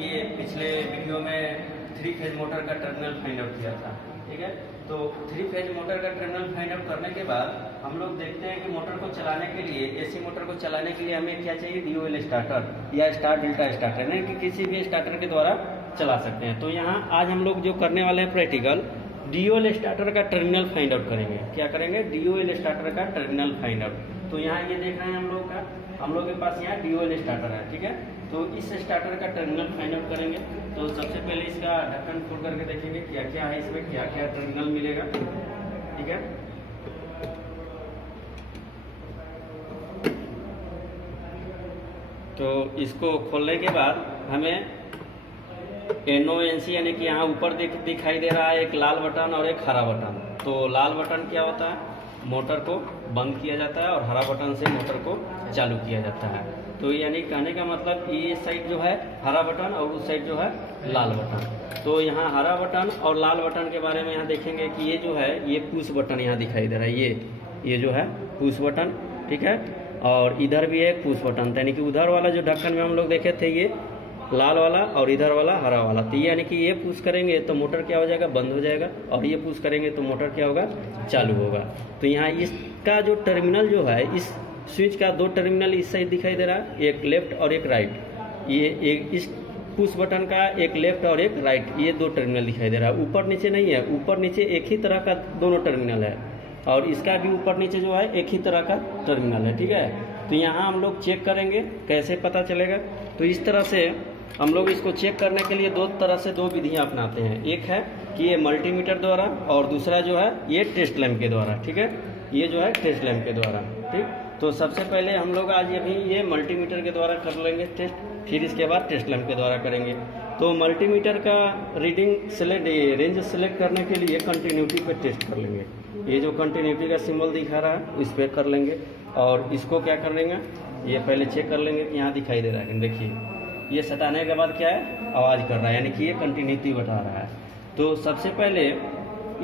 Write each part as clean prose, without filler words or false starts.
ये पिछले वीडियो में 3 फेज मोटर का टर्मिनल फाइंड आउट किया था, ठीक है। तो 3 फेज मोटर का टर्मिनल फाइंड आउट करने के बाद हम लोग देखते हैं कि मोटर को चलाने के लिए, एसी मोटर को चलाने के लिए हमें क्या चाहिए, DOL स्टार्टर या स्टार डेल्टा स्टार्टर, यानी कि किसी भी स्टार्टर के द्वारा चला सकते हैं। तो यहाँ आज हम लोग जो करने वाले हैं प्रैक्टिकल, DOL स्टार्टर का टर्मिनल फाइंड आउट करेंगे। क्या करेंगे? DOL स्टार्टर का टर्मिनल फाइंड आउट। तो यहाँ ये देख रहे हैं हम लोग के पास यहाँ DOL स्टार्टर है, ठीक है। तो इस स्टार्टर का टर्मिनल फाइंड आउट करेंगे। तो सबसे पहले इसका ढक्कन खोल करके देखेंगे क्या क्या है इसमें, क्या क्या टर्मिनल मिलेगा, ठीक है। तो इसको खोलने के बाद हमें NONC यानी कि यहाँ ऊपर दिखाई दे रहा है एक लाल बटन और एक हरा बटन। तो लाल बटन क्या होता है, मोटर को बंद किया जाता है, और हरा बटन से मोटर को चालू किया जाता है। तो यानी कहने का मतलब ये साइड जो है हरा बटन और उस साइड जो है लाल बटन। तो यहाँ हरा बटन और लाल बटन के बारे में यहाँ देखेंगे कि ये जो है ये पुश बटन यहाँ दिखाई दे रहा है, ये जो है पुश बटन, ठीक है। और इधर भी एक पुश बटन, यानी कि उधर वाला जो ढक्कन में हम लोग देखे थे ये लाल वाला और इधर वाला हरा वाला। तो यानी कि ये पुश करेंगे तो मोटर क्या हो जाएगा, बंद हो जाएगा, और ये पुश करेंगे तो मोटर क्या होगा, चालू होगा। तो यहाँ इसका जो टर्मिनल जो है, इस स्विच का 2 टर्मिनल इस साइड दिखाई दे रहा है, एक लेफ्ट और एक राइट। ये एक इस पुश बटन का एक लेफ्ट और एक राइट, ये 2 टर्मिनल दिखाई दे रहा है। ऊपर नीचे नहीं है, ऊपर नीचे एक ही तरह का दोनों टर्मिनल है, और इसका भी ऊपर नीचे जो है एक ही तरह का टर्मिनल है, ठीक है। तो यहाँ हम लोग चेक करेंगे कैसे पता चलेगा। तो इस तरह से हम लोग इसको चेक करने के लिए 2 तरह से 2 विधियाँ अपनाते हैं। एक है कि ये मल्टीमीटर द्वारा, और दूसरा जो है ये टेस्ट लैंप के द्वारा, ठीक है। ये जो है टेस्ट लैंप के द्वारा, ठीक। तो सबसे पहले हम लोग आज ये मल्टीमीटर के द्वारा कर लेंगे टेस्ट, फिर इसके बाद टेस्ट लैंप के द्वारा करेंगे। तो मल्टीमीटर का रीडिंग रेंज सेलेक्ट करने के लिए कंटिन्यूटी पे टेस्ट कर लेंगे। ये जो कंटिन्यूटी का सिंबल दिखा रहा है इस पर कर लेंगे, और इसको क्या कर लेंगे, ये पहले चेक कर लेंगे कि यहाँ दिखाई दे रहा है। देखिए ये सटाने के बाद क्या है, आवाज़ कर रहा है, यानी कि ये कंटिन्यूटी बता रहा है। तो सबसे पहले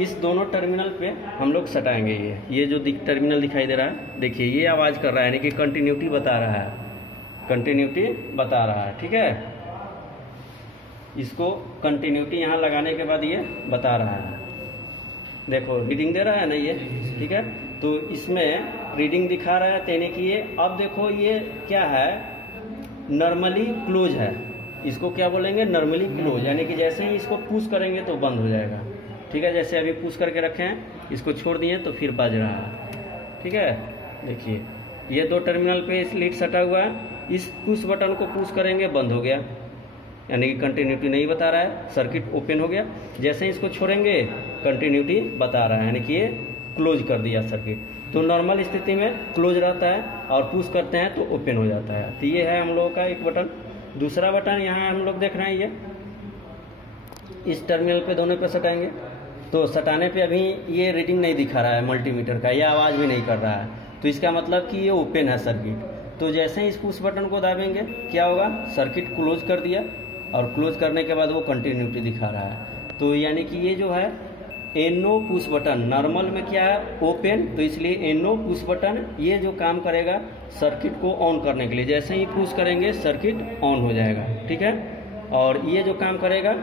इस दोनों टर्मिनल पे हम लोग सटाएंगे। ये जो टर्मिनल दिखाई दे रहा है, देखिए ये आवाज़ कर रहा है, यानी कि कंटिन्यूटी बता रहा है, कंटिन्यूटी बता रहा है, ठीक है। इसको कंटिन्यूटी यहाँ लगाने के बाद ये बता रहा है, देखो रीडिंग दे रहा है ना ये, ठीक है। तो इसमें रीडिंग दिखा रहा है, यानी कि ये अब देखो ये क्या है, नॉर्मली क्लोज है। इसको क्या बोलेंगे, नॉर्मली क्लोज, यानी कि जैसे ही इसको पुश करेंगे तो बंद हो जाएगा, ठीक है। जैसे अभी पुश करके रखे हैं, इसको छोड़ दिए तो फिर बज रहा है, ठीक है। देखिए ये 2 टर्मिनल पे इस लीड सटा हुआ है, इस पुश बटन को पुश करेंगे बंद हो गया, यानी कि कंटिन्यूटी नहीं बता रहा है, सर्किट ओपन हो गया। जैसे ही इसको छोड़ेंगे कंटिन्यूटी बता रहा है, यानी कि ये क्लोज कर दिया सर्किट। तो नॉर्मल स्थिति में क्लोज रहता है, और पुश करते हैं तो ओपन हो जाता है। तो ये है हम लोगों का एक बटन। दूसरा बटन यहाँ हम लोग देख रहे हैं, ये इस टर्मिनल पे दोनों पे सटाएंगे। तो सटाने पे अभी ये रीडिंग नहीं दिखा रहा है मल्टीमीटर का, यह आवाज़ भी नहीं कर रहा है, तो इसका मतलब कि ये ओपन है सर्किट। तो जैसे ही इस पुश बटन को दाबेंगे क्या होगा, सर्किट क्लोज कर दिया, और क्लोज करने के बाद वो कंटिन्यूटी दिखा रहा है। तो यानी कि ये जो है NO पुश बटन, नॉर्मल में क्या है, ओपन, तो इसलिए NO पुश बटन ये जो काम करेगा सर्किट को ऑन करने के लिए, जैसे ही पुश करेंगे सर्किट ऑन हो जाएगा, ठीक है। और ये जो काम करेगा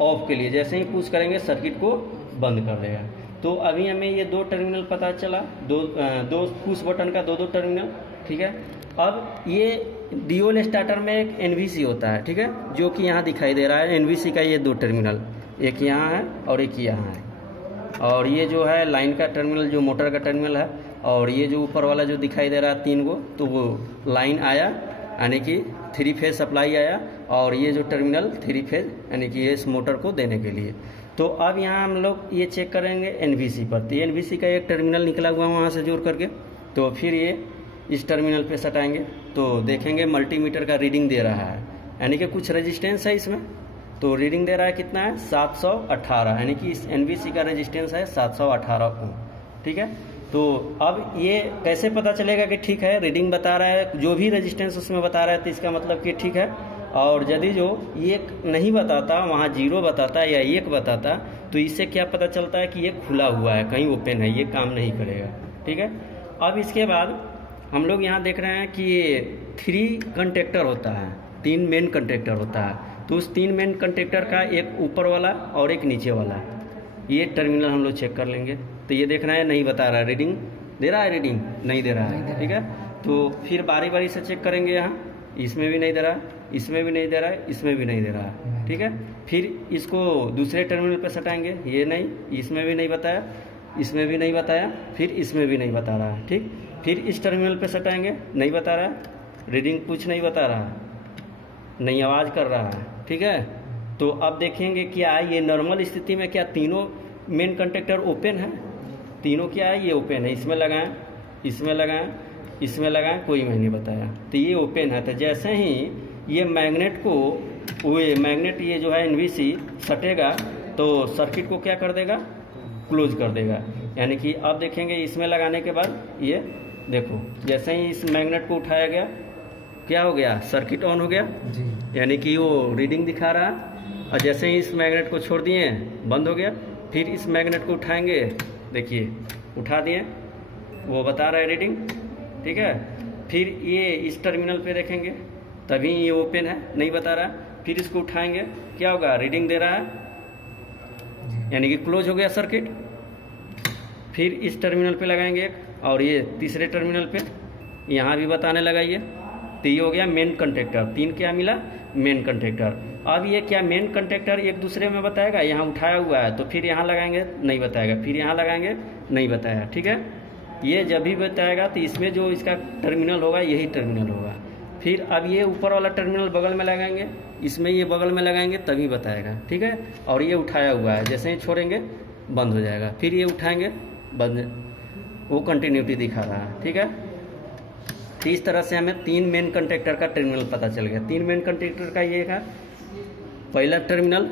ऑफ के लिए, जैसे ही पुश करेंगे सर्किट को बंद कर देगा। तो अभी हमें ये 2 टर्मिनल पता चला, दो पुश बटन का 2 टर्मिनल, ठीक है। अब ये DOL स्टार्टर में एक NVC होता है, ठीक है, जो कि यहाँ दिखाई दे रहा है। NVC का ये 2 टर्मिनल, एक यहाँ है और एक यहाँ है, और ये जो है लाइन का टर्मिनल जो मोटर का टर्मिनल है, और ये जो ऊपर वाला जो दिखाई दे रहा है 3 गो, तो वो लाइन आया, यानी कि 3 फेज सप्लाई आया, और ये जो टर्मिनल 3 फेज यानी कि इस मोटर को देने के लिए। तो अब यहाँ हम लोग ये चेक करेंगे NVC पर। तो NVC का एक टर्मिनल निकला हुआ है वहाँ से जोड़ करके, तो फिर ये इस टर्मिनल पे सटाएंगे। तो देखेंगे मल्टीमीटर का रीडिंग दे रहा है, यानी कि कुछ रेजिस्टेंस है इसमें। तो रीडिंग दे रहा है कितना है, 718, यानी कि इस NVC का रेजिस्टेंस है 718 ओम, ठीक है। तो अब ये कैसे पता चलेगा कि ठीक है, रीडिंग बता रहा है, जो भी रेजिस्टेंस उसमें बता रहा है, तो इसका मतलब कि ठीक है। और यदि जो ये नहीं बताता, वहाँ 0 बताता या 1 बताता, तो इससे क्या पता चलता है कि ये खुला हुआ है, कहीं ओपन है, ये काम नहीं करेगा, ठीक है। अब इसके बाद हम लोग यहाँ देख रहे हैं कि ये 3 कंडक्टर होता है, 3 मेन कंडक्टर होता है। तो उस 3 मेन कंटेक्टर का एक ऊपर वाला और एक नीचे वाला, ये टर्मिनल हम लोग चेक कर लेंगे। तो ये देखना है, नहीं बता रहा, रीडिंग दे रहा है, रीडिंग नहीं दे रहा है, ठीक है। तो फिर बारी बारी से चेक करेंगे, यहाँ इसमें भी नहीं दे रहा, इसमें भी नहीं दे रहा है, इसमें भी नहीं दे रहा है, ठीक है। फिर इसको दूसरे टर्मिनल पर सटाएंगे, ये नहीं, इसमें भी नहीं बताया, इसमें भी नहीं बताया, फिर इसमें भी नहीं बता रहा है, ठीक। फिर इस टर्मिनल पे सटाएंगे, नहीं बता रहा है, रीडिंग कुछ नहीं बता रहा है, नहीं आवाज़ कर रहा है, ठीक है। तो अब देखेंगे क्या ये नॉर्मल स्थिति में क्या तीनों मेन कंडक्टर ओपन है, तीनों क्या है, ये ओपन है, इसमें लगाएं, इसमें लगाएं, इसमें लगाएं, कोई मैं नहीं बताया, तो ये ओपन है। तो जैसे ही ये मैग्नेट को मैग्नेट ये जो है एनवीसी सटेगा तो सर्किट को क्या कर देगा, क्लोज कर देगा। यानी कि अब देखेंगे इसमें लगाने के बाद ये देखो, जैसे ही इस मैग्नेट को उठाया गया क्या हो गया, सर्किट ऑन हो गया जी। यानी कि वो रीडिंग दिखा रहा, और जैसे ही इस मैग्नेट को छोड़ दिए बंद हो गया। फिर इस मैग्नेट को उठाएंगे, देखिए उठा दिए, वो बता रहा है रीडिंग, ठीक है। फिर ये इस टर्मिनल पे देखेंगे, तभी ये ओपन है, नहीं बता रहा। फिर इसको उठाएंगे, क्या होगा, रीडिंग दे रहा है, यानी कि क्लोज हो गया सर्किट। फिर इस टर्मिनल पे लगाएंगे एक, और ये तीसरे टर्मिनल पे यहाँ भी बताने लगा ये, तो ये हो गया मेन कंडक्टर। 3 क्या मिला, मेन कंडक्टर। अब ये क्या मेन कंडक्टर एक दूसरे में बताएगा, यहाँ उठाया हुआ है तो फिर यहाँ लगाएंगे, नहीं बताएगा, फिर यहाँ लगाएंगे, नहीं बताया, ठीक है। ये जब भी बताएगा तो इसमें जो इसका टर्मिनल होगा यही टर्मिनल होगा। फिर अब ये ऊपर वाला टर्मिनल बगल में लगाएंगे, इसमें ये बगल में लगाएंगे, तभी बताएगा, ठीक है। और ये उठाया हुआ है, जैसे ही छोड़ेंगे बंद हो जाएगा, फिर ये उठाएंगे बंद, वो कंटिन्यूटी दिखा रहा है, ठीक है। तो इस तरह से हमें 3 मेन कंडक्टर का टर्मिनल पता चल गया। 3 मेन कंडक्टर का ये है, पहला टर्मिनल,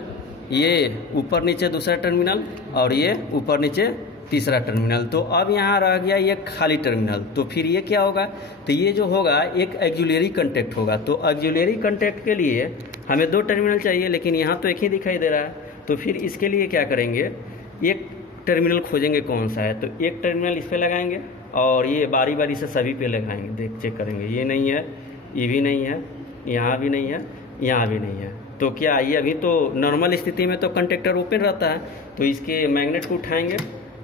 ये ऊपर नीचे दूसरा टर्मिनल, और ये ऊपर नीचे तीसरा टर्मिनल। तो अब यहाँ रह गया ये खाली टर्मिनल, तो फिर ये क्या होगा, तो ये जो होगा एक ऑक्सिलरी कांटेक्ट होगा। तो ऑक्सिलरी कांटेक्ट के लिए हमें 2 टर्मिनल चाहिए, लेकिन यहाँ तो एक ही दिखाई दे रहा है। तो फिर इसके लिए क्या करेंगे, एक टर्मिनल खोजेंगे कौन सा है, तो एक टर्मिनल इस पे लगाएंगे, और ये बारी बारी से सभी पे लगाएंगे, देख चेक करेंगे, ये नहीं है, ये भी नहीं है, यहाँ भी नहीं है, यहाँ भी नहीं है। तो क्या ये अभी तो नॉर्मल स्थिति में तो कंडक्टर ओपन रहता है, तो इसके मैग्नेट को उठाएंगे,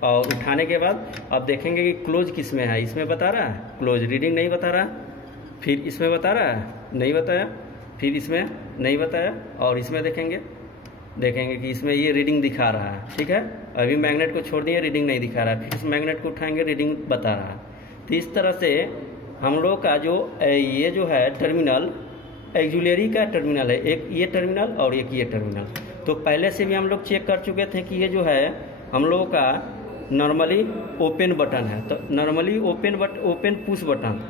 और उठाने के बाद अब देखेंगे कि क्लोज किस में है, इसमें बता रहा है क्लोज, रीडिंग नहीं बता रहा, फिर इसमें बता रहा है, नहीं बताया, फिर इसमें नहीं बताया, और इसमें देखेंगे कि इसमें ये रीडिंग दिखा रहा है, ठीक है। अभी मैग्नेट को छोड़ दिए, रीडिंग नहीं दिखा रहा है, फिर इस मैग्नेट को उठाएंगे, रीडिंग बता रहा है। तो इस तरह से हम लोग का जो ये जो है टर्मिनल ऑक्सिलरी का टर्मिनल है, एक ये टर्मिनल और एक ये टर्मिनल। तो पहले से भी हम लोग चेक कर चुके थे कि ये जो है हम लोगों का नॉर्मली ओपन बटन है, तो नॉर्मली ओपन पुश बटन,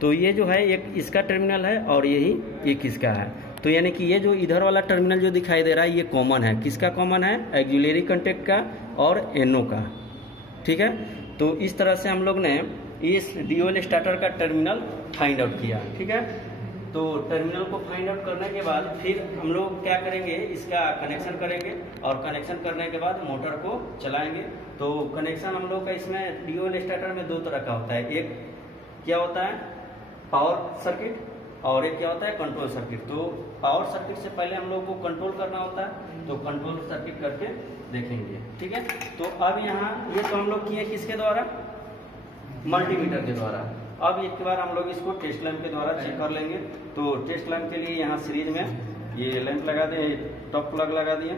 तो ये जो है एक इसका टर्मिनल है और यही एक इसका है। तो यानी कि ये जो इधर वाला टर्मिनल जो दिखाई दे रहा है ये कॉमन है, किसका कॉमन है, ऑक्सिलरी कांटेक्ट का और एनओ का, ठीक है। तो इस तरह से हम लोग ने इस ड्यूल स्टार्टर का टर्मिनल फाइंड आउट किया, ठीक है। तो टर्मिनल को फाइंड आउट करने के बाद फिर हम लोग क्या करेंगे, इसका कनेक्शन करेंगे, और कनेक्शन करने के बाद मोटर को चलाएंगे। तो कनेक्शन हम लोग का इसमें ड्यूल स्टार्टर में 2 तरह का होता है, एक क्या होता है पावर सर्किट, और एक क्या होता है कंट्रोल सर्किट। तो पावर सर्किट से पहले हम लोग को कंट्रोल करना होता है, तो कंट्रोल सर्किट करके देखेंगे, ठीक है। तो अब यहाँ ये तो हम लोग किए किसके द्वारा, मल्टीमीटर के द्वारा। अब एक बार हम लोग इसको टेस्ट लैंप के द्वारा चेक कर लेंगे। तो टेस्ट लैंप के लिए यहाँ सीरीज में ये लैंप लगा दिए, टॉप प्लग लगा दिए,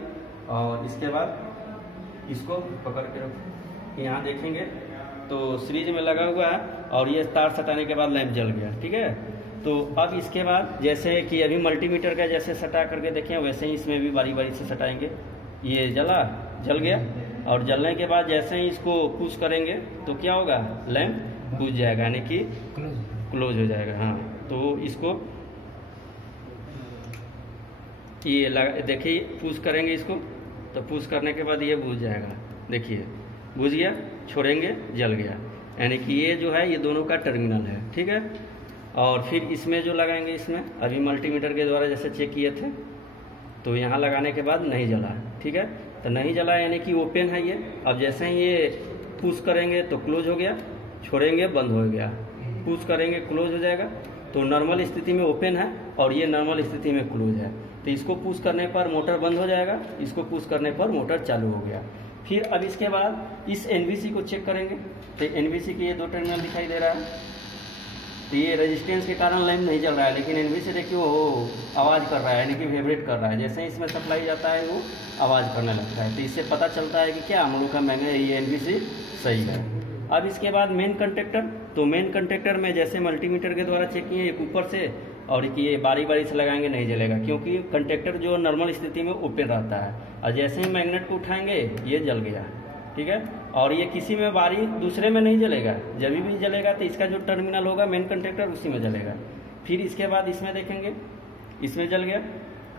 और इसके बाद इसको पकड़ के रखो, यहाँ देखेंगे तो सीरीज में लगा हुआ है, और ये तार सटाने के बाद लैंप जल गया, ठीक है। तो अब इसके बाद जैसे कि अभी मल्टीमीटर का जैसे सटा करके देखें, वैसे ही इसमें भी बारी बारी से सटाएंगे। ये जल गया, और जलने के बाद जैसे ही इसको पुश करेंगे तो क्या होगा, लैंप बुझ जाएगा, यानी कि क्लोज हो जाएगा। हाँ, तो इसको ये देखिए पुश करेंगे इसको, तो पुश करने के बाद ये बुझ जाएगा, देखिए बुझ गया, छोड़ेंगे जल गया, यानी कि ये जो है ये दोनों का टर्मिनल है, ठीक है। और फिर इसमें जो लगाएंगे, इसमें अभी मल्टीमीटर के द्वारा जैसे चेक किए थे, तो यहाँ लगाने के बाद नहीं जला, ठीक है। तो नहीं जला यानी कि ओपन है ये। अब जैसे ही ये पुश करेंगे तो क्लोज हो गया, छोड़ेंगे बंद हो गया, पुश करेंगे क्लोज हो जाएगा। तो नॉर्मल स्थिति में ओपन है और ये नॉर्मल स्थिति में क्लोज है। तो इसको पुश करने पर मोटर बंद हो जाएगा, इसको पुश करने पर मोटर चालू हो गया। फिर अब इसके बाद इस एनवीसी को चेक करेंगे, तो एनवीसी के ये 2 टर्मिनल दिखाई दे रहा है, तो ये रेजिस्टेंस के कारण लैंप नहीं जल रहा है, लेकिन एनवीसी देखिए वो आवाज़ कर रहा है, यानी कि वाइब्रेट कर रहा है। जैसे ही इसमें सप्लाई जाता है वो आवाज़ करने लगता है, तो इससे पता चलता है कि क्या हम लोग का ये एनवीसी सही है। अब इसके बाद मेन कंडक्टर, तो मेन कंडक्टर में जैसे मल्टीमीटर के द्वारा चेक किए, एक ऊपर से और ये बारी बारी से लगाएंगे नहीं जलेगा, क्योंकि कंडक्टर जो नॉर्मल स्थिति में ओपन रहता है, और जैसे ही मैग्नेट को उठाएंगे ये जल गया, ठीक है। और ये किसी में बारी दूसरे में नहीं जलेगा, जब भी जलेगा तो इसका जो टर्मिनल होगा मेन कंडक्टर उसी में जलेगा। फिर इसके बाद इसमें देखेंगे, इसमें जल गया,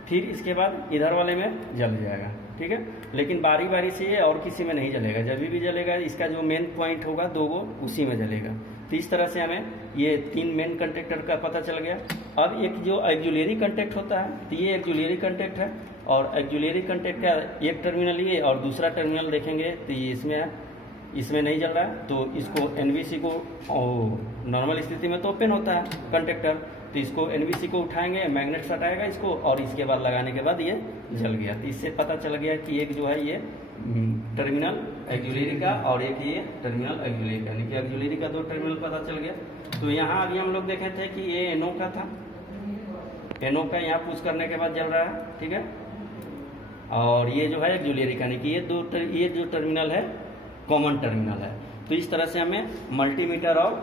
फिर इसके बाद इधर वाले में जल जाएगा, ठीक है। लेकिन बारी बारी से ये और किसी में नहीं जलेगा, जब भी जलेगा इसका जो मेन पॉइंट होगा 2 गो उसी में जलेगा। तो इस तरह से हमें ये 3 मेन कंडक्टर का पता चल गया। अब एक जो एक्जुलरी कंडक्ट होता है, तो ये एक्जुलरी कंडक्ट है, और एक्जुलरी कंडक्ट का एक टर्मिनल ये और दूसरा टर्मिनल देखेंगे तो ये इसमें है, इसमें नहीं जल रहा है, तो इसको एनवीसी को नॉर्मल स्थिति में तो ओपन होता है कंडक्टर, तो इसको एनवीसी को उठाएंगे, मैग्नेट सटाएगा इसको, और इसके बाद लगाने के बाद ये जल गया। तो इससे पता चल गया कि एक जो है ये टर्मिनल एक्जुलरी का और एक ये टर्मिनल एक्जुलरी का, यानी कि एक्जुलरी का 2 टर्मिनल पता चल गया। तो यहाँ अभी हम लोग देखे थे कि ये एनओ का था, एनओ का यहाँ पुश करने के बाद जल रहा है, ठीक है। और ये जो है एक्जुलरी का, यानी कि ये जो टर्मिनल है कॉमन टर्मिनल है। तो इस तरह से हमें मल्टीमीटर और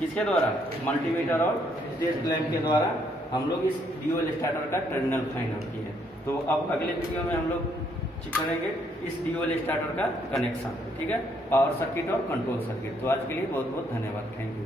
किसके द्वारा, मल्टीमीटर और टेस्ट लैंप के द्वारा हम लोग इस ड्यूअल स्टार्टर का टर्मिनल फाइंड आउट किए। तो अब अगले वीडियो में हम लोग करेंगे इस ड्यूअल स्टार्टर का कनेक्शन, ठीक है, पावर सर्किट और कंट्रोल सर्किट। तो आज के लिए बहुत बहुत धन्यवाद, थैंक यू।